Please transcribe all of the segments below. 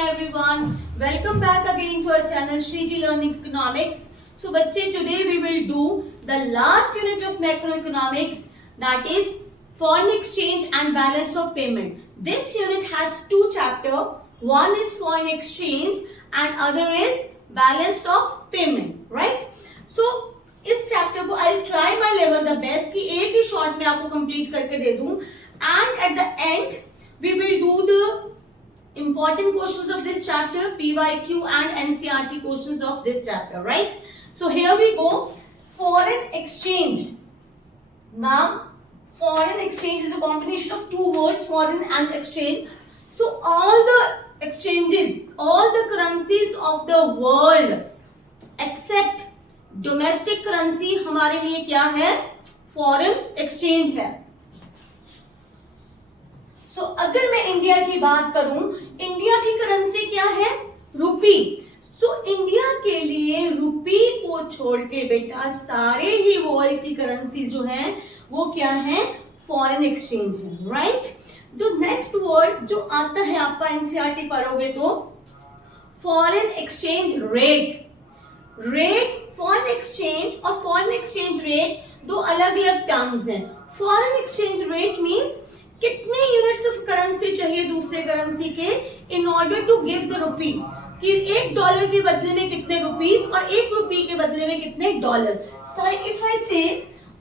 everyone. Welcome back again to our channel Shriji Learning Economics. So बच्चे, today we will do the last unit of macroeconomics, that is foreign exchange and balance of payment. This unit has two chapters. One is foreign exchange and other is balance of payment, right? So इस chapter को I'll try my level the best कि एक ही short में आपको complete करके दे दूं, and at the end we will do the important questions of this chapter, PYQ and NCERT questions of this chapter, right? So here we go. Foreign exchange. Now foreign exchange is a combination of two words, foreign and exchange. So all the exchanges, all the currencies of the world except domestic currency हमारे लिए क्या है? Foreign exchange है. सो अगर मैं India की बात करूं, इंडिया की करेंसी क्या है? रुपी. सो इंडिया के लिए रुपी को छोड़ के बेटा सारे ही वर्ल्ड की करेंसी जो है वो क्या है? फॉरेन एक्सचेंज है, राइट? तो नेक्स्ट वर्ड जो आता है आपका एनसीईआरटी पढ़ोगे तो foreign exchange rate. Rate, foreign exchange और फॉरेन एक्सचेंज रेट दो अलग अलग टर्म्स हैं. फॉरेन एक्सचेंज रेट मींस कितने यूनिट्स ऑफ करेंसी चाहिए दूसरे करेंसी के in order to give the rupee, कि $1 के बदले में कितने रुपीस और ₹1 के बदले में कितने dollar. So if I say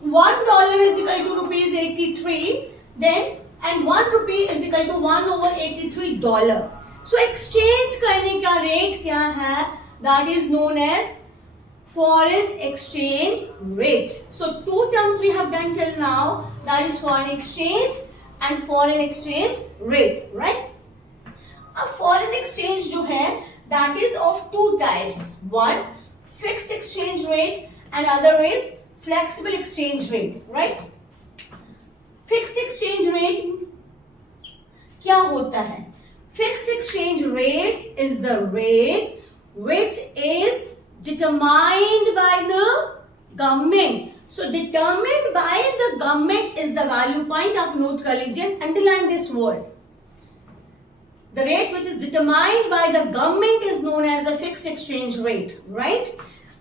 $1 is equal to ₹83, then and ₹1 is equal to 1/83. So exchange करने का रेट क्या है? That is known as foreign exchange rate. So two terms we have done till now, that is foreign exchange and foreign exchange rate, right? अब foreign exchange जो है that is of two types. One fixed exchange rate and other is flexible exchange rate, right? Fixed exchange rate क्या होता है? Fixed exchange rate is the rate which is determined by the government. So determined by the government is the value point. आप note कर लीजिए, underline this word. The rate which is determined by the government is known as a fixed exchange rate, right?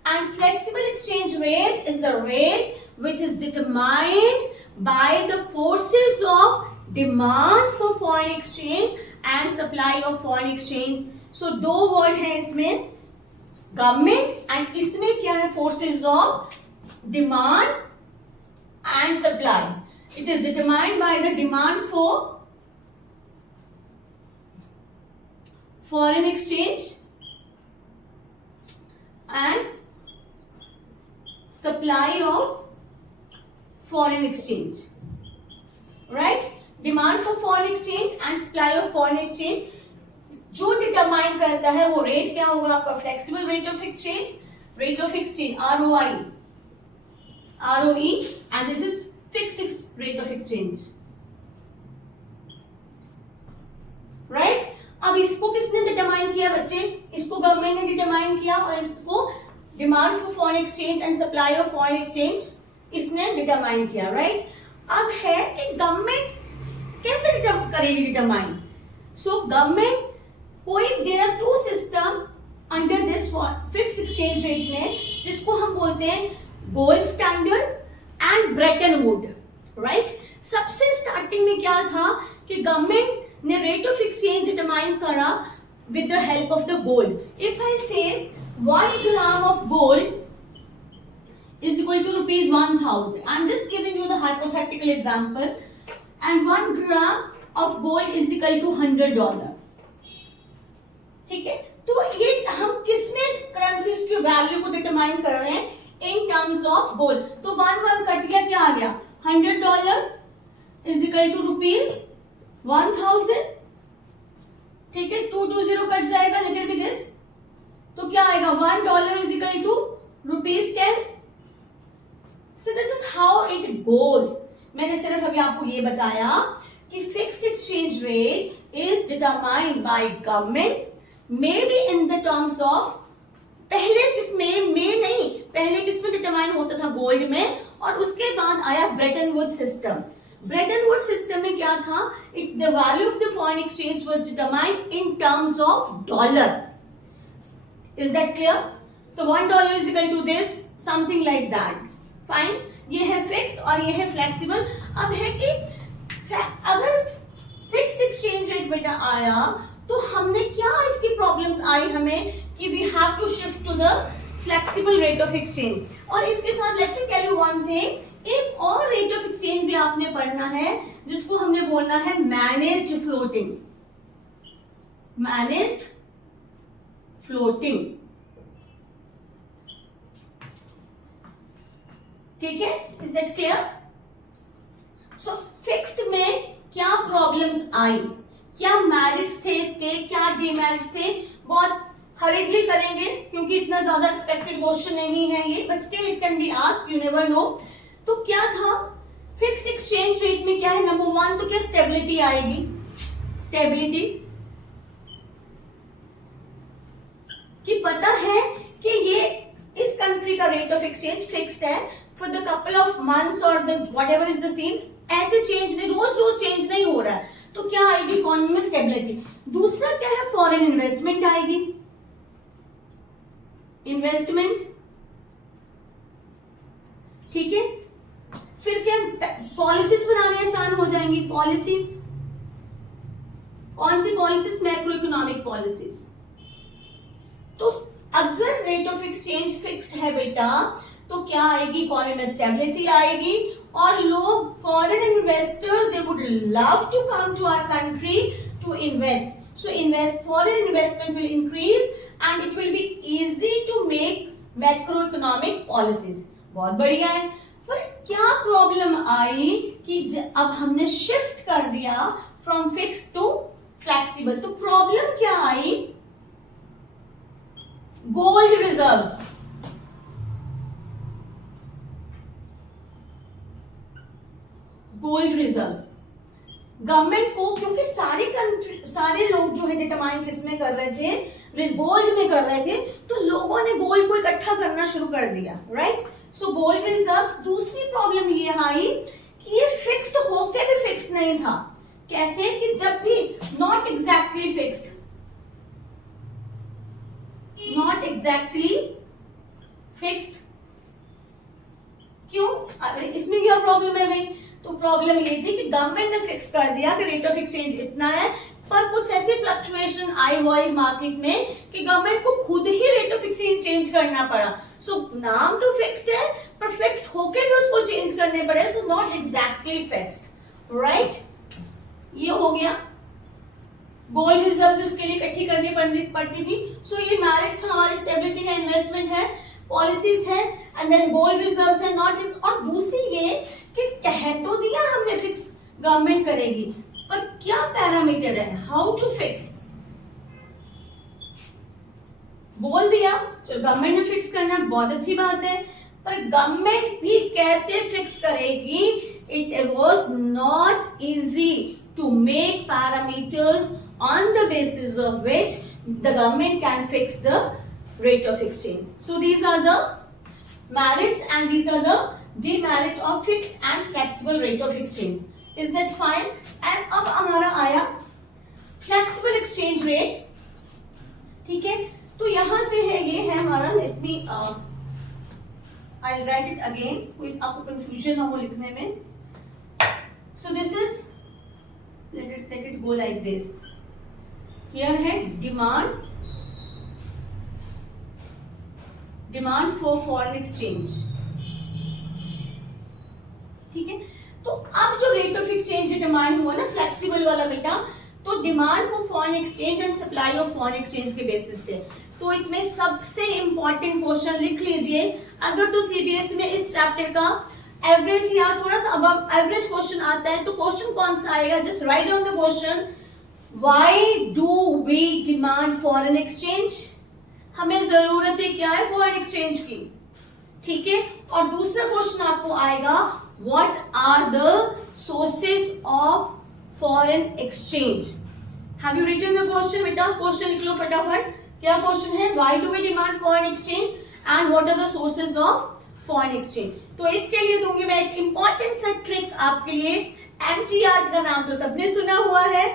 And flexible exchange rate is the rate which is determined by the forces of demand for foreign exchange and supply of foreign exchange. So दो word हैं इसमें, government and इसमें क्या है? Forces of demand and supply. It is determined by the demand for foreign exchange and supply of foreign exchange, right? Demand for foreign exchange and supply of foreign exchange जो determine करता है वो rate क्या होगा आपका? Flexible rate of exchange, rate of exchange ROI, ROE, and this is fixed rate of exchange, right? अब इसको किसने डिटरमाइन किया बच्चे? इसको गवर्नमेंट ने डिटरमाइन किया और इसको demand for foreign exchange and supply of foreign exchange इसने डिटरमाइन किया, राइट? अब है कि गवर्नमेंट कैसे करेगी डिटरमाइन? सो गवर्नमेंट कोई there are two system under this fixed exchange rate में, जिसको हम बोलते हैं gold standard and Bretton Wood, right? सबसे स्टार्टिंग में क्या था कि गवर्नमेंट ने रेट ऑफ एक्सचेंज डिटरमाइन करा with the help of the gold. If I say 1 gram of gold is equal to ₹1000. I'm just giving you the hypothetical example, and 1 gram of gold is equal to $100. ठीक है, तो ये हम किसमें currencies की value को determine कर रहे हैं? इन टर्म्स ऑफ गोल्ड. तो 1 कट गया, क्या आ गया? $100 इज इक्वल टू ₹1000. ठीक है, 220 कट जाएगा, लेट इट बी दिस. तो क्या आएगा? $1 is equal to ₹10. So this is how it goes. मैंने सिर्फ अभी आपको ये बताया कि fixed exchange rate is determined by government, may be in the terms of, पहले किसमें में नहीं, पहले किसमें डिटरमाइन होता था? गोल्ड में, और उसके बाद आया Bretton Wood system. Bretton Wood system में क्या था, the value of the foreign exchange was determined in terms of dollar. Is that clear? So $1 is equal to this, something like that. Fine. ये है फिक्स्ड और ये है flexible. अब है कि अगर फिक्स्ड एक्सचेंज रेट बेटा आया तो हमने क्या इसकी प्रॉब्लम्स आई हमें कि we have to shift to the flexible rate of exchange. और इसके साथ let me tell you one thing, एक और रेट ऑफ एक्सचेंज भी आपने पढ़ना है जिसको हमने बोलना है मैनेज्ड फ्लोटिंग. Managed floating. ठीक है, is that clear? So fixed में क्या प्रॉब्लम्स आई, क्या मेरिट्स थे इसके, क्या डिमेरिट्स थे, बहुत हरिडली करेंगे क्योंकि इतना ज्यादा एक्सपेक्टेड क्वेश्चन नहीं है ये, but still it can be asked, you never know. तो क्या था फिक्स्ड एक्सचेंज रेट में, क्या है नंबर 1 तो क्या स्टेबिलिटी आएगी. स्टेबिलिटी कि पता है कि ये इस कंट्री का रेट ऑफ एक्सचेंज फिक्स्ड है for the couple of months और the whatever is the scene, ऐसे चेंज नहीं, रोज रोज चेंज नहीं हो रहा है. तो क्या आएगी इकोनॉमी में स्टेबिलिटी. दूसरा क्या है, फॉरेन इन्वेस्टमेंट आएगी. इन्वेस्टमेंट, ठीक है. फिर क्या, पॉलिसीज बनानी आसान हो जाएंगी. पॉलिसीज, कौन सी पॉलिसीज, मैक्रो इकोनॉमिक पॉलिसीज. तो अगर रेट ऑफ एक्सचेंज फिक्स्ड है बेटा तो क्या आएगी, इकोनॉमी में स्टेबिलिटी आएगी और लोग, foreign investors, they would love to come to our country to invest. So foreign investment will increase and it will be easy to make macroeconomic policies. बहुत बढ़िया है. पर क्या प्रॉब्लम आई कि अब हमने शिफ्ट कर दिया फ्रॉम फिक्स्ड टू फ्लेक्सिबल. तो प्रॉब्लम क्या आई, gold reserves. Gold reserves government को, क्योंकि सारे लोग जो है डिटरमाइन किसमें कर रहे थे, गोल्ड में कर रहे थे, तो लोगों ने गोल्ड को इकट्ठा करना शुरू कर दिया. राइट. So gold reserves. दूसरी प्रॉब्लम ये आई कि ये फिक्स्ड होके भी फिक्स्ड नहीं था. कैसे कि जब भी not exactly fixed, not exactly fixed. क्यों, इसमें क्या प्रॉब्लम है भाई? तो प्रॉब्लम ये थी कि गवर्नमेंट ने फिक्स कर दिया कि रेट ऑफ एक्सचेंज इतना है, पर कुछ ऐसी फ्लक्चुएशन आई वर्ल्ड मार्केट में कि गवर्नमेंट को खुद ही रेट ऑफ एक्सचेंज चेंज करना पड़ा. सो नाम तो फिक्स्ड है पर फिक्स्ड होके भी उसको चेंज करने पड़े. So not exactly fixed. Right. ये हो गया. गोल्ड रिजर्व उसके लिए इकट्ठी करनी पड़ती थी. सो ये मैरिट्स हमारी, स्टेबिलिटी है, इन्वेस्टमेंट है, पॉलिसीज है, एंड देन गोल्ड रिजर्व्स है, नॉट फिक्स. और दूसरी ये कि कह तो दिया हमने फिक्स गवर्नमेंट करेगी, पर क्या पैरामीटर है, हाउ टू फिक्स. बोल दिया चलो गवर्नमेंट ने फिक्स करना, बहुत अच्छी बात है, पर गवर्नमेंट भी कैसे फिक्स करेगी. It was not easy to make parameters on the basis of which the government can fix the rate of exchange. So these are the merits and these are the demerit of fixed and flexible rate of exchange. Is that fine? And अब हमारा आया flexible exchange rate. ठीक है, तो यहां से है, ये है हमारा, let me I'll write it again, कोई आपको confusion ना हो लिखने में. So this is, let it go like this. Here है डिमांड फॉर फॉरेन एक्सचेंज. ठीक है, तो अब जो रेट ऑफ एक्सचेंज डिमांड हुआ ना फ्लेक्सिबल वाला बेटा, तो demand for foreign exchange and supply of foreign exchange के बेसिस पे. तो इसमें सबसे इंपॉर्टेंट क्वेश्चन लिख लीजिए. अगर तो सीबीएसई में इस चैप्टर का एवरेज या थोड़ा सा अबव एवरेज क्वेश्चन आता है, तो क्वेश्चन कौन सा आएगा, just right down the question. Why do we demand foreign exchange? हमें जरूरत है क्या है फॉरेन एक्सचेंज की. ठीक है, और दूसरा क्वेश्चन आपको आएगा, What are the sources of foreign exchange? Have you written the question बेटा? क्वेश्चन लिख लो फटाफट. क्या क्वेश्चन है, Why do we demand foreign exchange and what are the sources of foreign exchange? तो इसके लिए दूंगी मैं एक इंपॉर्टेंट सा ट्रिक आपके लिए. MTR का नाम तो सबने सुना हुआ है,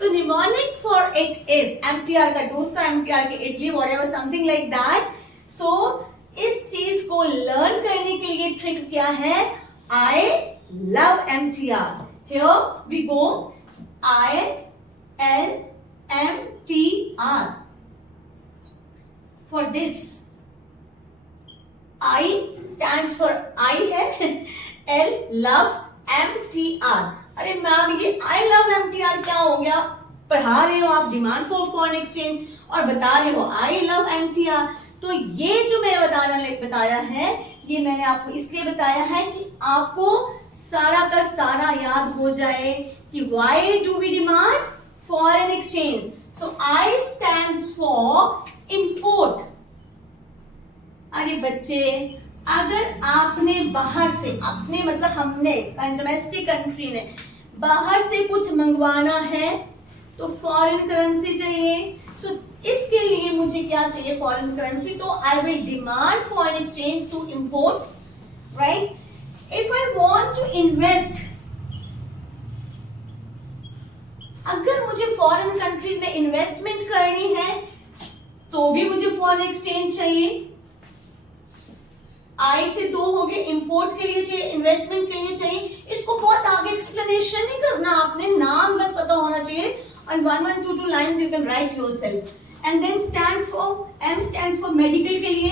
तो mnemonic for it is MTR का डोसा, MTR की idli, whatever something like that. So इस चीज को लर्न करने के लिए ट्रिक क्या है? I love MTR. Here we go. ILMTR. For this, I stands for I है, L love MTR. अरे मैम ये I love MTR क्या हो गया? पढ़ा रहे हो आप डिमांड फॉर फॉरेन एक्सचेंज और बता रहे हो I love MTR। तो ये जो मैं बताया है, ये मैंने आपको इसलिए बताया है कि आपको सारा का सारा याद हो जाए कि why do we demand foreign exchange? So I stands for import. अरे बच्चे, अगर आपने बाहर से, अपने मतलब हमने डोमेस्टिक कंट्री ने बाहर से कुछ मंगवाना है तो फॉरेन करेंसी चाहिए। सो इसके लिए मुझे क्या चाहिए? Foreign currency. तो I will demand foreign exchange to import, right? If I want to invest, अगर मुझे फॉरेन कंट्रीज में इन्वेस्टमेंट करनी है तो भी मुझे फॉरेन एक्सचेंज चाहिए। आई से दो हो गए, इंपोर्ट के लिए चाहिए, इन्वेस्टमेंट के लिए चाहिए। इसको बहुत आगे एक्सप्लेनेशन नहीं करना, आपने नाम बस पता होना चाहिए। On 1, 1, 2, 2 lines you can write yourself. And then stands for M stands for medical के लिए।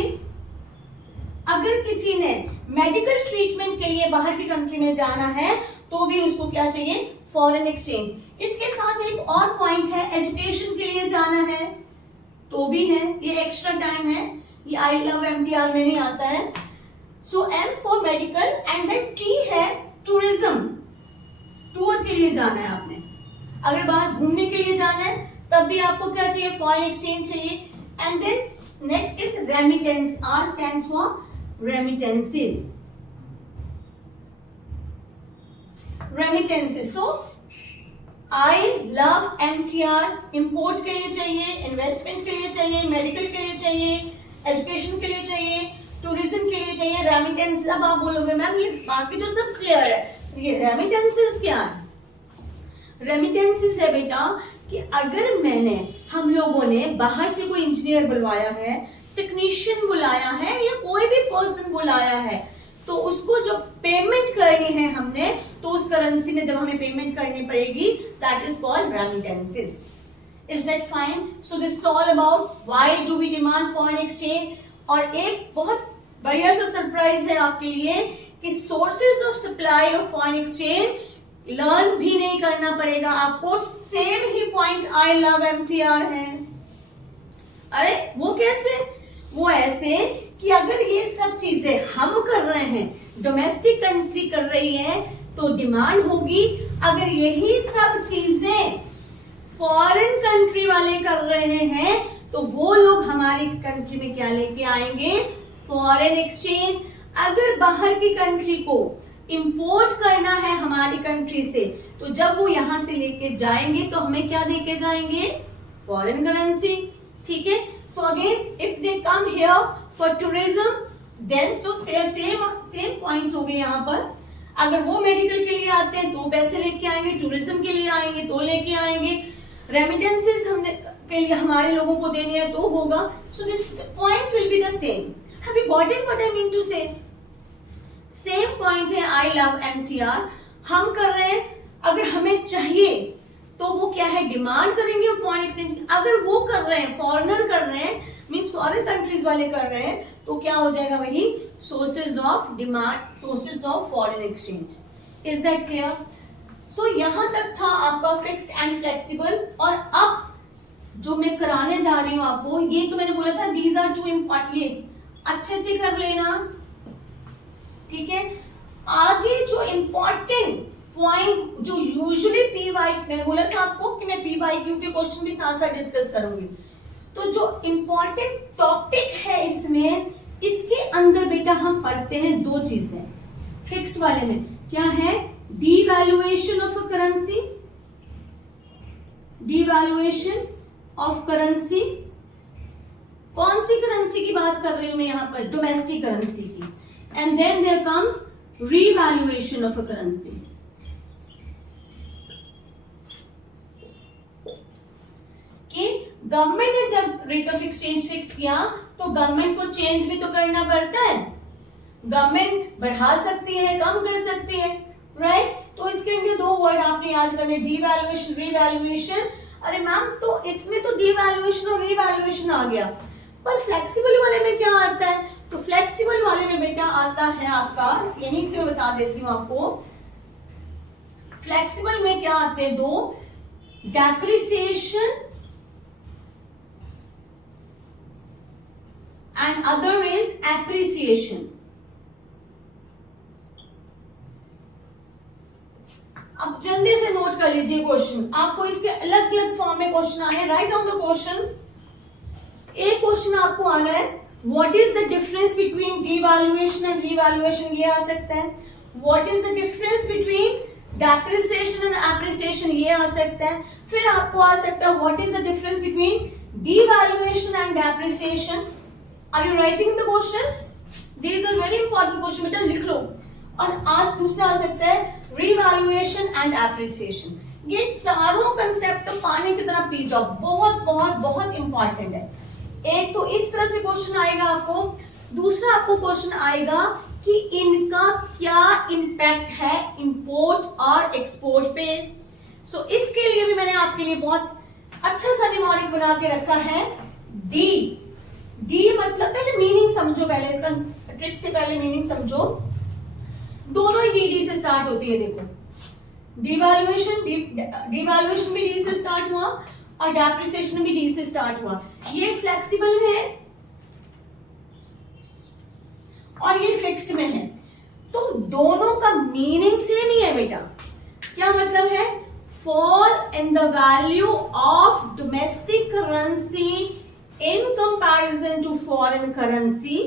अगर किसी ने मेडिकल ट्रीटमेंट के लिए बाहर की कंट्री में जाना है तो भी उसको क्या चाहिए? Foreign exchange. इसके साथ एक और पॉइंट है, एजुकेशन के लिए जाना है तो भी है, ये एक्स्ट्रा टाइम है, ये आई लव MTR में नहीं आता है। So M for medical and then T है टूरिज्म, टूर के लिए जाना है आपने। अगर बाहर घूमने के लिए जाना है तब भी आपको क्या चाहिए? फॉरेन एक्सचेंज चाहिए। And then next is remittance, R stands for remittances. Remittances, so I love MTR, import के लिए चाहिए, इन्वेस्टमेंट के लिए चाहिए, मेडिकल के लिए चाहिए, एजुकेशन के लिए चाहिए, टूरिज्म के लिए चाहिए, रेमिटेंस। अब आप बोलोगे मैम ये बाकी तो सब क्लियर है, ये रेमिटेंसेस क्या है? रेमिटेंसेस है बेटा कि अगर हम लोगों ने बाहर से कोई इंजीनियर बुलवाया है, टेक्नीशियन बुलाया है या कोई भी पर्सन बुलाया है, तो उसको जो पेमेंट करनी है हमने, तो उस करेंसी में जब हमें पेमेंट करनी पड़ेगी, that is called remittances. Is that fine? So this is all about why do we demand foreign exchange. और एक बहुत बढ़िया सा सरप्राइज है आपके लिए कि sources of supply of foreign exchange learn भी नहीं करना पड़ेगा आपको, same he point I love MTR है। अरे वो कैसे? वो ऐसे कि अगर ये सब चीजें हम कर रहे हैं, डोमेस्टिक कंट्री कर रही है, तो डिमांड होगी। अगर यही सब चीजें फॉरेन कंट्री वाले कर रहे हैं तो वो लोग हमारी कंट्री में क्या लेके आएंगे? Foreign exchange. अगर बाहर की कंट्री को इंपोर्ट करना है हमारी कंट्री से, तो जब वो यहां से लेके जाएंगे तो हमें क्या लेके जाएंगे? Foreign currency. ठीक है? So again if they come here for tourism, then so same points हो गए यहाँ पर। अगर वो मेडिकल के लिए आते हैं तो पैसे लेके आएंगे, टूरिज्म के लिए आएंगे तो लेके आएंगे, रेमिटेंसेस हमने के लिए हमारे लोगों को देनी है तो होगा। So this points will be the same. Have you got it what I mean to say? Same point है आई लव MTR। हम कर रहे हैं, अगर हमें चाहिए तो वो क्या है? डिमांड करेंगे फॉरेन एक्सचेंज। अगर वो कर रहे हैं, फॉरेनर कर रहे हैं, मींस फॉरेन कंट्रीज वाले कर रहे हैं, तो क्या हो जाएगा? वही sources of demand, sources of foreign exchange. Is that clear? So यहां तक था आपका फिक्स्ड एंड फ्लेक्सिबल। और अब जो मैं कराने जा रही हूं आपको, ये तो मैंने बोला था दीज आर टू इम्पॉर्टेंट, ये अच्छे से कर लेना। ठीक है? आगे जो इंपॉर्टेंट पॉइंट जो यूजुअली PY, मैंने बोला था आपको कि मैं PYQ के क्वेश्चन भी साथ साथ डिस्कस करूंगी। तो जो इंपॉर्टेंट टॉपिक है इसमें, इसके अंदर बेटा हम पढ़ते हैं दो चीजें। फिक्स्ड वाले में क्या है? Devaluation of a currency, devaluation of currency. कौन सी करेंसी की बात कर रही हूं मैं यहां पर? डोमेस्टिक करेंसी की। And then there comes revaluation of a currency. Government ने जब रेट ऑफ एक्सचेंज फिक्स किया तो गवर्नमेंट को चेंज भी तो करना पड़ता है। गवर्नमेंट बढ़ा सकती है, कम कर सकती है, राइट? तो इसके लिए दो वर्ड आपने याद करने, डीवैल्यूएशन, रीवैल्यूएशन। अरे मैम तो इसमें तो डीवैल्यूएशन और रीवैल्यूएशन आ गया, पर फ्लेक्सिबल वाले में क्या आता है? तो फ्लेक्सिबल वाले में बेटा आता है आपका, यहीं से मैं बता देती हूं आपको, फ्लेक्सिबल में क्या आते हैं? दो, depreciation and other is appreciation. अब जल्दी से नोट कर लीजिए क्वेश्चन, आपको इसके अलग अलग फॉर्म में क्वेश्चन आने, राइट डाउन द क्वेश्चन। एक क्वेश्चन आपको आना है, what is the difference between devaluation and revaluation, ये आ सकता है। What is the difference between depreciation and appreciation, ये आ सकता है। फिर आपको आ सकता है what is the difference between devaluation and depreciation. Are you writing the questions? These are very important question, बेटा लिख लो। और आज दूसरा आ सकता है रीवैल्यूएशन एंड एप्रिसिएशन। ये चारों कंसेप्ट तो पानी की तरह पी जाओ, बहुत बहुत बहुत इंपॉर्टेंट है। एक तो इस तरह से क्वेश्चन आएगा आपको, दूसरा आपको क्वेश्चन आएगा कि इनका क्या इम्पैक्ट है इंपोर्ट और एक्सपोर्ट पे। सो इसके लिए भी मैंने आपके लिए बहुत अच्छा सा निमोनिक बना के रखा है, डी। डी मतलब पहले मीनिंग समझो, पहले इसका ट्रिक से पहले मीनिंग समझो। दोनों ही डी से स्टार्ट होती है, देखो डिवैल्यूएशन भी डी से स्टार्ट हुआ और डेप्रिसिएशन भी डी से स्टार्ट हुआ। ये फ्लेक्सिबल में है और ये फिक्स्ड में है, तो दोनों का मीनिंग सेम ही है बेटा। क्या मतलब है? Fall in the value of domestic currency in comparison to foreign currency,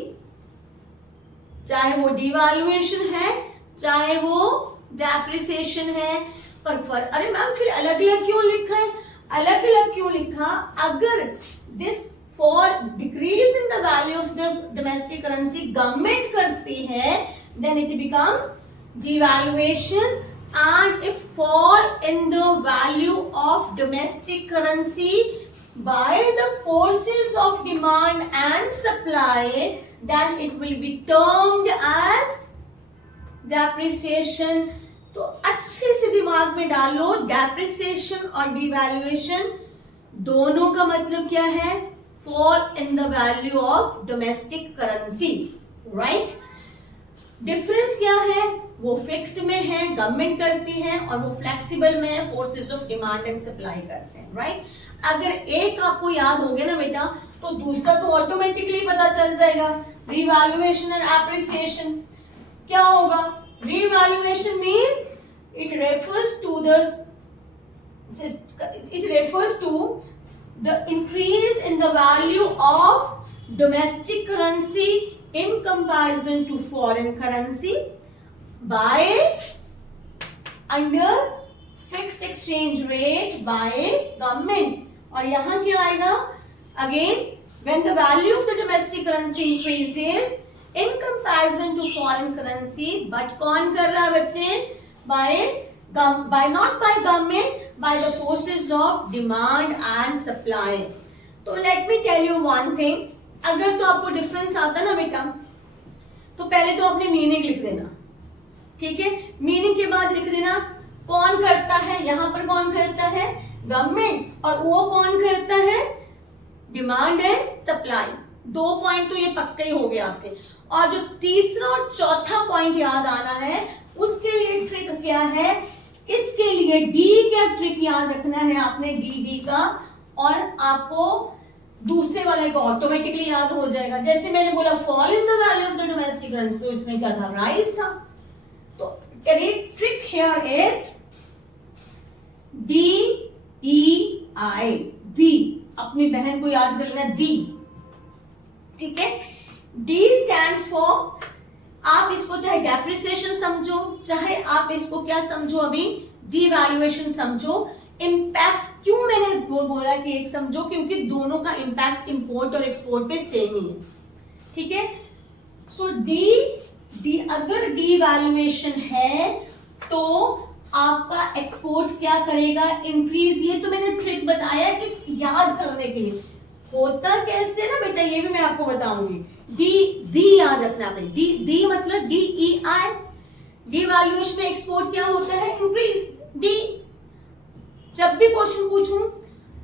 चाहे वो डिवैल्यूएशन है चाहे वो डेप्रिसिएशन है। पर अरे मैम फिर अलग अलग क्यों लिखा है? अलग अलग क्यों लिखा? अगर this fall decrease in the value of the domestic currency government करती है, then it becomes devaluation, and if fall in the value of domestic currency by the forces of demand and supply, then it will be termed as depreciation। तो अच्छे से दिमाग में डालो, depreciation और devaluation दोनों का मतलब क्या है? Fall in the value of domestic currency, right? Difference क्या है? वो फिक्स्ड में है, गवर्नमेंट करती है, और वो फ्लेक्सिबल में है, forces of demand and supply करते हैं, राइट? अगर एक आपको याद हो गया ना बेटा, तो दूसरा तो ऑटोमेटिकली पता चल जाएगा। रिवैल्यूएशन एंड एप्रिसिएशन क्या होगा? Revaluation means it refers to the increase in the value of domestic currency in comparison to foreign currency by under fixed exchange rate by government। और यहां क्या आएगा? Again, when the value of the domestic currency increases in comparison to foreign currency, but कौन कर रहा है बच्चे? by not by government, by the forces of demand and supply। तो let me tell you one thing, अगर तो आपको difference आता ना बेटा, तो पहले तो अपने मीनिंग लिख देना, ठीक है? मीनिंग के बाद लिख देना कौन करता है, यहां पर कौन करता है? गवर्नमेंट, और वो कौन करता है? Demand and supply. 2 पॉइंट तो ये पक्का ही हो गया आपके। और जो तीसरा और चौथा पॉइंट याद आना है, उसके लिए ट्रिक क्या है? इसके लिए डी क्या ट्रिक याद रखना है आपने, डी का, और आपको दूसरे वाले को ऑटोमेटिकली याद हो जाएगा। जैसे मैंने बोला fall in the value of the domestic currency, तो इसमें क्या था? राइज था। तो correct trick here is DEI, दी। अपनी बहन को याद कर लेना, दी, ठीक है? डी स्टैंड्स फॉर, आप इसको चाहे डेप्रिसिएशन समझो, चाहे आप इसको क्या समझो, अभी डिवैल्यूएशन समझो। इम्पैक्ट क्यों मैंने बोला कि एक समझो? क्योंकि दोनों का इम्पैक्ट इंपोर्ट और एक्सपोर्ट पे सेम ही है, ठीक है? सो डी अगर डिवैल्यूएशन है तो आपका एक्सपोर्ट क्या करेगा, इंक्रीज। ये तो मैंने ट्रिक बताया कि याद करने के लिए। होता कैसे ना बेटा, ये भी मैं आपको बताऊंगी। डी याद रखना आपने। डी मतलब DEI, डिवैल्यूएशन में एक्सपोर्ट क्या होता है, इंक्रीज। डी। जब भी क्वेश्चन पूछूं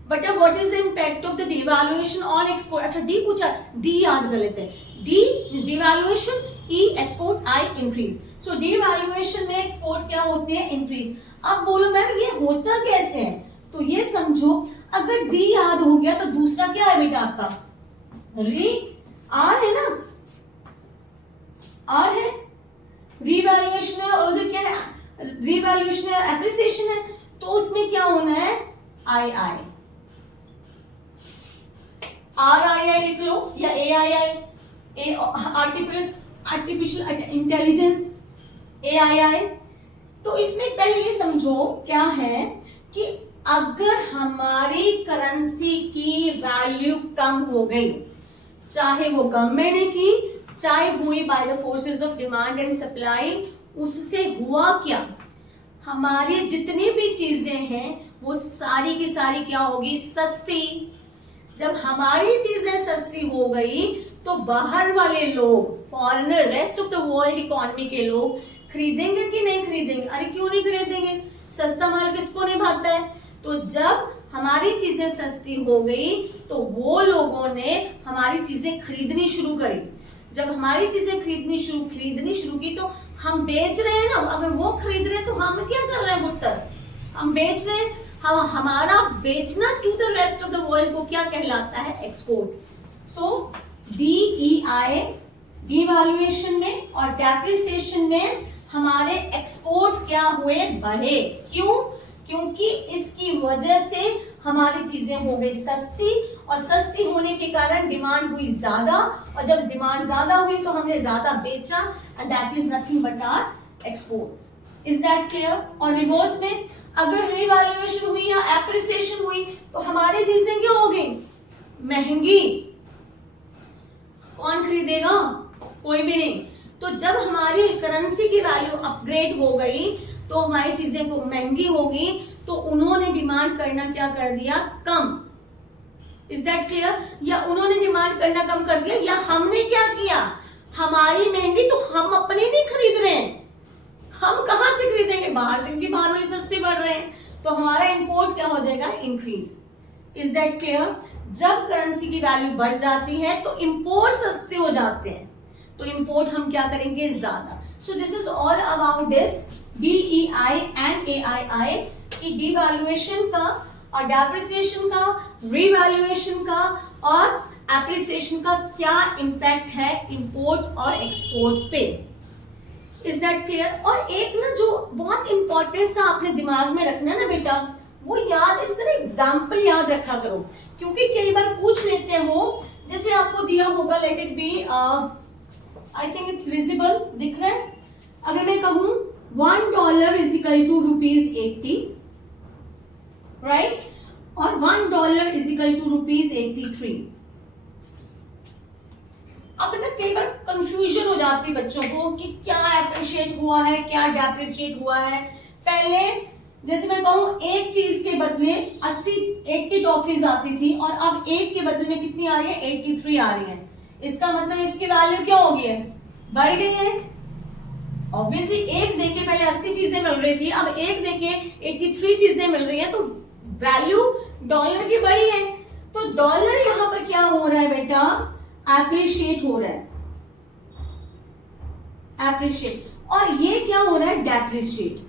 बेटा what is the impact of the devaluation on export, अच्छा डी पूछा, डी याद कर लेते हैं। D is devaluation, E export, I increase. So devaluation में एक्सपोर्ट क्या होते हैं, इंक्रीज। अब बोलो मैम ये होता कैसे है, तो ये समझो, अगर डी याद हो गया तो दूसरा क्या है बेटा आपका, री, आर है ना, आर है, रीवैल्यूएशन है, और उधर क्या है, रीवैल्यूएशन है, एप्रिसिएशन है, तो उसमें क्या होना है, आई आई, RII लिख लो, या AII, आर्टिफिशियल इंटेलिजेंस, AII। तो इसमें पहले ये समझो क्या है कि अगर हमारी करेंसी की वैल्यू कम हो गई, चाहे वो गवर्नमेंट ने की, चाहे हुई by the forces of demand and supply, उससे हुआ क्या, हमारी जितनी भी चीजें हैं वो सारी की सारी क्या होगी, सस्ती। जब हमारी चीजें सस्ती हो गई तो बाहर वाले लोग, foreigner, rest of the world economy के लोग खरीदेंगे कि नहीं खरीदेंगे, अरे क्यों नहीं खरीदेंगे, सस्ता माल किसको नहीं भागता है। तो जब हमारी चीजें सस्ती हो गई तो वो लोगों ने हमारी चीजें खरीदनी शुरू करी। जब हमारी चीजें खरीदनी शुरू की तो हम बेच रहे हैं ना, अगर वो खरीद रहे हैं तो हम क्या कर रहे हैं पुत्र, हम बेच रहे हैं। हम हमारा बेचना to the rest of the world को क्या कहलाता है, एक्सपोर्ट। सो DEI, डिवैल्यूएशन में और डेप्रिसिएशन में हमारे एक्सपोर्ट क्या हुए, बढ़े। क्यों, क्योंकि इसकी वजह से हमारी चीजें हो गई सस्ती, और सस्ती होने के कारण डिमांड हुई ज्यादा, और जब डिमांड ज्यादा हुई तो हमने ज्यादा बेचा, and that is nothing but our export. Is that clear. और रिवर्स में अगर रिवैल्यूएशन हुई या एप्रिसिएशन हुई तो हमारी चीजें क्या हो गई, महंगी। कौन खरीदेगा, कोई भी नहीं। तो जब हमारी करेंसी की वैल्यू अपग्रेड हो गई तो हमारी चीजें को महंगी होगी, तो उन्होंने डिमांड करना क्या कर दिया, कम। Is that clear. या उन्होंने डिमांड करना कम कर दिया, या हमने क्या किया, हमारी महंगी तो हम अपनी नहीं खरीद रहे हैं, हम कहां से खरीदेंगे, बाहर से, क्योंकि बाहर वाले सस्ते बढ़ रहे हैं, तो हमारा इंपोर्ट क्या हो जाएगा, इंक्रीज। Is that clear. जब करेंसी की वैल्यू बढ़ जाती है तो इंपोर्ट सस्ते हो जाते हैं, तो इंपोर्ट हम क्या करेंगे, ज्यादा। सो this is all about this DEI and AII की डिवैल्यूएशन का और डेप्रिसिएशन का, रिवैल्यूएशन का और एप्रिसिएशन का क्या इंपैक्ट है इंपोर्ट और एक्सपोर्ट पे। Is that clear. और एक ना जो बहुत इंपॉर्टेंट सा आपने दिमाग में रखना है ना बेटा, वो याद, इस तरह एग्जाम्पल याद रखा करो, क्योंकि कई बार पूछ लेते हो, जैसे आपको दिया होगा, let it be, I think it's visible, दिख रहा है। अगर मैं कहूं $1 इज इक्वल टू ₹80, राइट, और $1 इज इक्वल टू ₹83। अब ना कई बार कंफ्यूजन हो जाती है बच्चों को कि क्या एप्रिशिएट हुआ है, क्या डेप्रिशिएट हुआ है। पहले जैसे मैं कहूं एक चीज के बदले 80 टॉफीज आती थी, और अब एक के बदले में कितनी आ रही है, 83 आ रही है। इसका मतलब इसकी वैल्यू क्या हो गई है, बढ़ गई है। ऑब्वियसली एक देके पहले 80 चीजें मिल रही थी, अब एक देके 83 चीजें मिल रही है, तो वैल्यू डॉलर की बढ़ी है। तो डॉलर यहां पर क्या हो रहा है बेटा, एप्रिशिएट हो रहा है, एप्रिशिएट। और ये क्या हो रहा है, डेप्रिशिएट,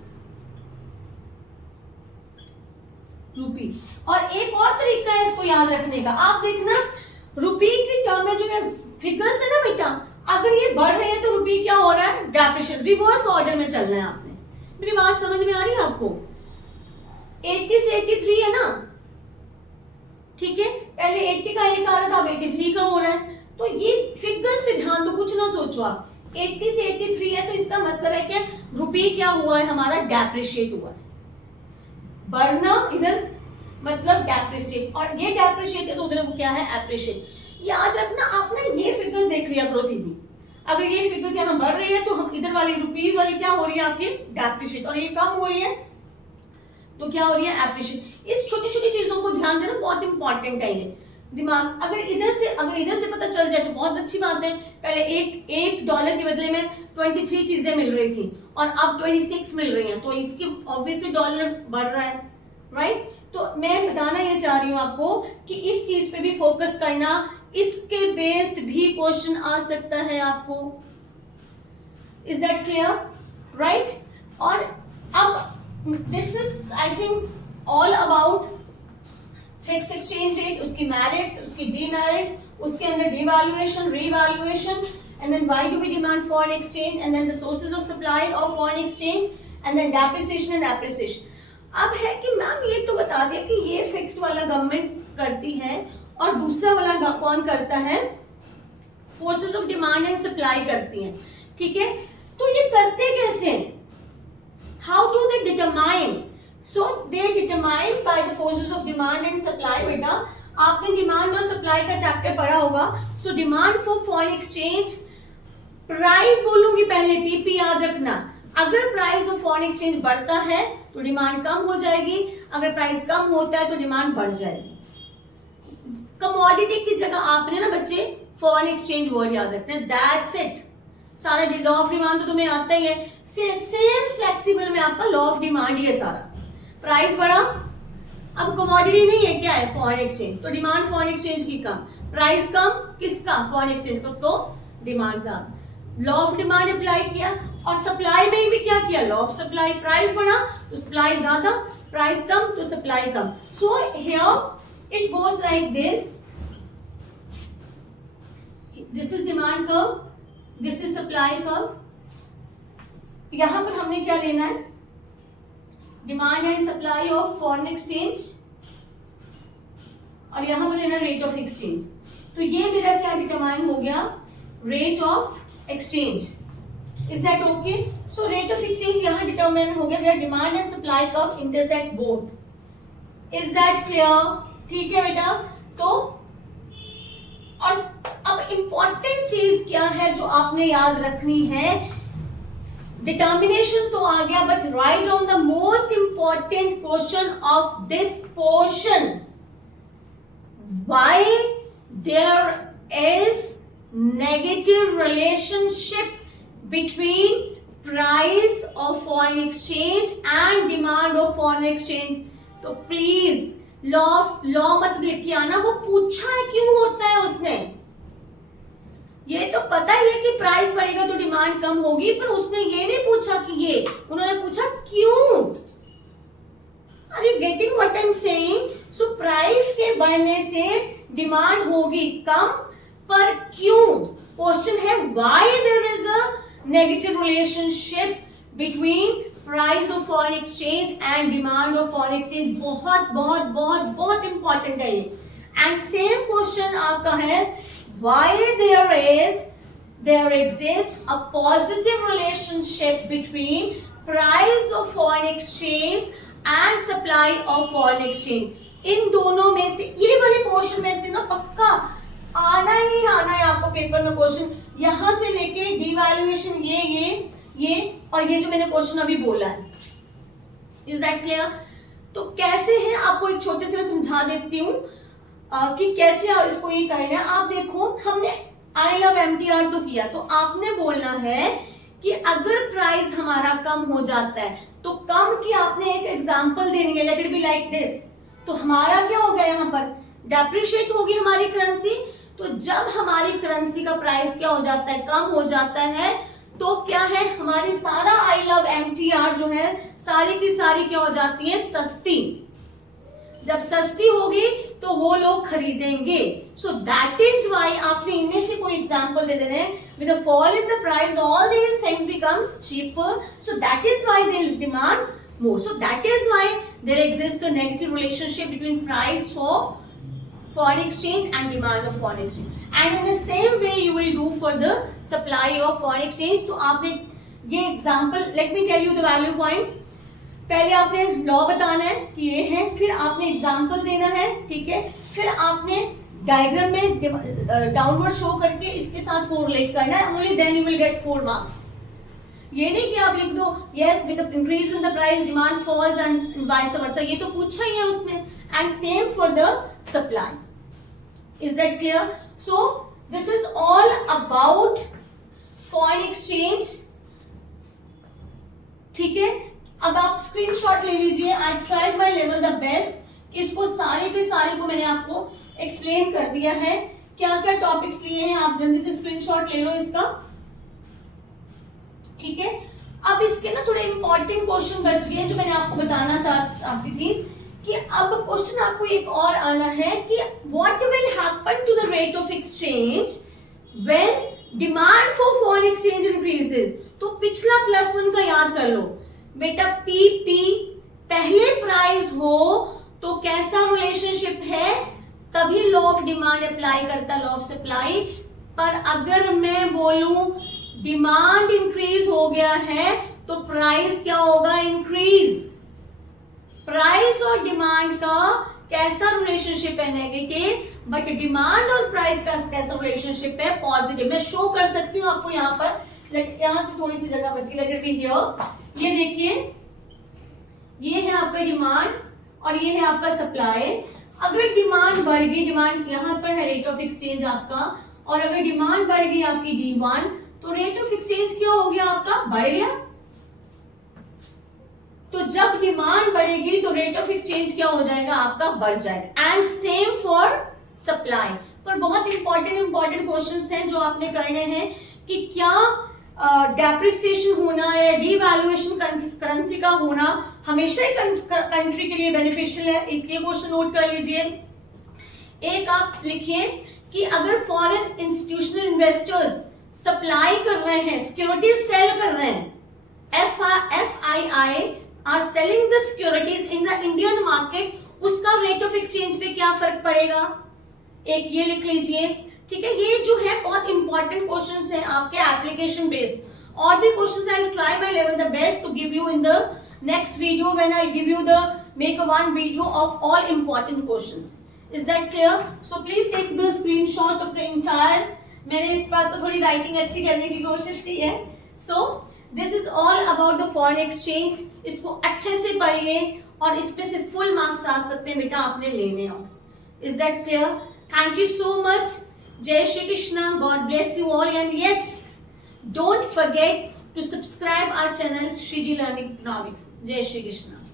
रूपी। और एक और तरीका है इसको याद रखने का, आप देखना रुपी की टर्म में जो है फिगर्स है ना बेटा, अगर ये बढ़ रहे हैं तो रुपी क्या हो रहा है, डेप्रिशिएट। रिवर्स ऑर्डर में चलना है आपने। मेरी बात समझ में आ रही है आपको। 80 से 83 है ना, ठीक है, पहले 80 का एक आ रहा था, अब 83 का हो रहा है। तो ये फिगर्स पे ध्यान दो, कुछ ना सोचो आप। 80 से 83 है तो इसका मतलब है कि रुपी क्या हुआ है, हमारा डेप्रिशिएट हुआ है। बढ़ना इधर मतलब डेप्रिशिएट, और ये डेप्रिशिएट है तो उधर वो क्या है, एप्रिशिएट। याद रखना आपने ये फिगर्स देख लिया करो सीधी। अगर ये फिगर्स यहाँ बढ़ रही है तो हम इधर वाली रुपीज वाली क्या हो रही है आपकी, डेप्रिशिएट, और ये कम हो रही है तो क्या हो रही है एप्रिशिएशन। इस छोटी छोटी चीजों को ध्यान देना बहुत इंपॉर्टेंट है ये। दिमाग अगर इधर से पता चल जाए तो बहुत अच्छी बात है। पहले एक डॉलर के बदले में 23 चीजें मिल रही थी और अब 26 मिल रही हैं, तो इसकी ऑब्वियसली डॉलर बढ़ रहा है, राइट। तो मैं बताना ये चाह रही हूँ आपको कि इस चीज पे भी फोकस करना, इसके बेस्ड भी क्वेश्चन आ सकता है आपको। Is that clear, right. और अब this is I think all about fixed exchange rate, उसकी मेरिट्स, उसकी डीमेरिट्स, उसके अंदर devaluation, revaluation, and then why do we demand foreign exchange, and then the sources of supply of foreign exchange, and then depreciation and appreciation. अब है कि ma'am ये तो बता दिया कि ये फिक्स्ड वाला गवर्नमेंट करती है और दूसरा वाला कौन करता है, forces of demand and supply करती हैं, ठीक है। तो ये करते कैसे, how do they determine, so they determine by the forces of demand and supply. बेटा आपने डिमांड और सप्लाई का चैप्टर पढ़ा होगा। So demand for foreign exchange, price बोलूंगी पहले, पीपी याद रखना। अगर प्राइस ऑफ फॉरेन एक्सचेंज बढ़ता है तो डिमांड कम हो जाएगी, अगर प्राइस कम होता है तो डिमांड बढ़ जाएगी। कमोडिटी की जगह आपने ना बच्चे फॉरेन एक्सचेंज वर्ड याद रखना है, दैट्स इट। सारा लॉ ऑफ डिमांड तो तुम्हें आता ही है, सेम फ्लेक्सिबल में आपका लॉ ऑफ डिमांड ही है सारा। प्राइस बढ़ा, अब कमोडिटी नहीं है, क्या है, फॉरेन एक्सचेंज, तो डिमांड फॉरेन एक्सचेंज की कम, प्राइस कम किसका, फॉरेन एक्सचेंज का, तो डिमांड ज्यादा। लॉ ऑफ डिमांड अप्लाई किया और सप्लाई में भी क्या किया, लॉ ऑफ सप्लाई। प्राइस बढ़ा तो सप्लाई ज्यादा, प्राइस कम तो supply come. So here it goes like this, this is demand curve, this is supply curve. यहां पर हमने क्या लेना है, demand and supply of foreign exchange, और यहां पर लेना रेट ऑफ एक्सचेंज। तो ये मेरा क्या डिटरमाइन हो गया, rate of exchange. Is that okay. So rate of exchange यहां डिटरमाइन हो गया, demand and supply curve intersect both. Is that clear, ठीक है बेटा। तो और अब इंपॉर्टेंट चीज क्या है जो आपने याद रखनी है, डिटर्मिनेशन तो आ गया, but write down the most important question of this portion, why there is negative relationship between price of foreign exchange and demand of foreign exchange। तो प्लीज लॉ मत लिख के आना, वो पूछा है क्यों होता है उसने, ये तो पता ही है कि प्राइस बढ़ेगा तो डिमांड कम होगी, पर उसने ये नहीं पूछा कि ये, उन्होंने पूछा क्यों। Are you getting what I am saying. So price के बढ़ने से डिमांड होगी कम, पर क्यों, क्वेश्चन है why there is a negative relationship between price of foreign exchange and demand of foreign exchange. बहुत बहुत बहुत बहुत इंपॉर्टेंट है ये। एंड सेम क्वेश्चन आपका है, why there exist a positive relationship between price of foreign exchange and supply of foreign exchange. इन दोनों में से, ये वाले पोर्शन में से ना पक्का आना ही आना है आपको पेपर में क्वेश्चन, यहां से लेके डिवैल्यूएशन, ये और ये जो मैंने क्वेश्चन अभी बोला है। Is that clear. तो कैसे है, आपको एक छोटे से मैं समझा देती हूँ कि कैसे इसको ये करना है। आप देखो, हमने आई लव एमटीआर तो किया, तो आपने बोलना है कि अगर प्राइस हमारा कम हो जाता है तो कम की आपने एक एग्जांपल देनी है, let it be like this. तो हमारा क्या हो गया, यहाँ पर डेप्रिशिएट होगी हमारी करेंसी। तो जब हमारी करेंसी का प्राइस क्या हो जाता है, कम हो जाता है, तो क्या है, हमारी सारा आई लव एमटीआर जो है सारी की सारी क्या हो जाती है, सस्ती। जब सस्ती होगी तो वो लोग खरीदेंगे। सो दैट इज वाई आपने इनमें से कोई एग्जांपल दे देना है, with the fall in the price all these things becomes cheaper, so that is why they demand more. So that is why there exists a negative relationship between price for foreign exchange and demand of foreign exchange. And in the same way you will do for the supply of foreign exchange. तो आपने ये example, let me tell you the value points. पहले आपने law बताना है कि ये है, फिर आपने एग्जाम्पल देना है, ठीक है, फिर आपने डायग्राम में डाउनवर्ड शो करके इसके साथ कोरिलेट करना है, only then you will get 4 marks. ये नहीं कि आप लिख दो yes with increase in the price demand falls and vice versa, ये तो पूछा ही है उसने. And same for the supply. Is that clear? So this is all about foreign exchange. ठीक है, अब आप स्क्रीनशॉट ले लीजिए. I tried my level the best. इसको सारे के सारे को मैंने आपको एक्सप्लेन कर दिया है, क्या क्या टॉपिक्स लिए हैं. आप जल्दी से स्क्रीनशॉट ले लो इसका. ठीक है, अब इसके ना थोड़े इंपॉर्टेंट क्वेश्चन बच गए जो मैंने आपको बताना चाहती थी कि अब क्वेश्चन आपको एक और आना है कि what will happen to the rate of exchange when demand for foreign exchange increases. तो पिछला +1 का याद कर लो बेटा. पीपी पहले प्राइस हो तो कैसा रिलेशनशिप है, तभी लॉ ऑफ डिमांड अप्लाई करता, लॉ ऑफ सप्लाई. पर अगर मैं बोलूं डिमांड इंक्रीज हो गया है तो प्राइस क्या होगा, इंक्रीज. प्राइस और डिमांड का कैसा रिलेशनशिप है, नेगेटिव. बट डिमांड और प्राइस का कैसा रिलेशनशिप है, पॉजिटिव. मैं शो कर सकती हूँ आपको यहाँ पर, लेकिन यहाँ से थोड़ी सी जगह बची. Let it be here. ये देखिए, ये है आपका डिमांड और ये है आपका सप्लाई. अगर डिमांड बढ़ गई, डिमांड यहाँ पर है रेट ऑफ एक्सचेंज आपका, और अगर डिमांड बढ़ गई आपकी D1 तो रेट ऑफ एक्सचेंज क्या हो गया आपका, बढ़ गया. तो जब डिमांड बढ़ेगी तो रेट ऑफ एक्सचेंज क्या हो जाएगा आपका, बढ़ जाएगा. And same for supply. पर बहुत इंपॉर्टेंट क्वेश्चंस हैं जो आपने करने हैं कि क्या डेप्रिसिएशन होना है, डीवैल्यूएशन करेंसी का होना हमेशा ही कंट्री के लिए बेनिफिशियल है. ये क्वेश्चन नोट कर लीजिए. एक आप लिखिए कि अगर फॉरेन इंस्टीट्यूशनल इन्वेस्टर्स सप्लाई कर रहे हैं, सिक्योरिटीज सेल कर रहे हैं, FII are selling the securities in the Indian market, उसका रेट ऑफ एक्सचेंज पे क्या फर्क पड़ेगा, एक ये लिख लीजिए. ठीक है, ये जो है बहुत इंपॉर्टेंट क्वेश्चंस हैं आपके एप्लीकेशन बेस्ड. और भी questions I will try my level the best to give you in the next video when I give you the make one video of all important questions. Is that clear? So please take the screenshot of the entire. मैंने इस बार तो थोड़ी writing अच्छी करने की कोशिश की है. सो this is all about the foreign exchange. इसको अच्छे से पढ़िए और इस पे से फुल मार्क्स आ सकते हैं बेटा, आपने लेने हो. Is that clear? Thank you so much. जय Shri Krishna. God bless you all. And yes, don't forget to subscribe our channel Shriji learning economics. जय श्री कृष्णा.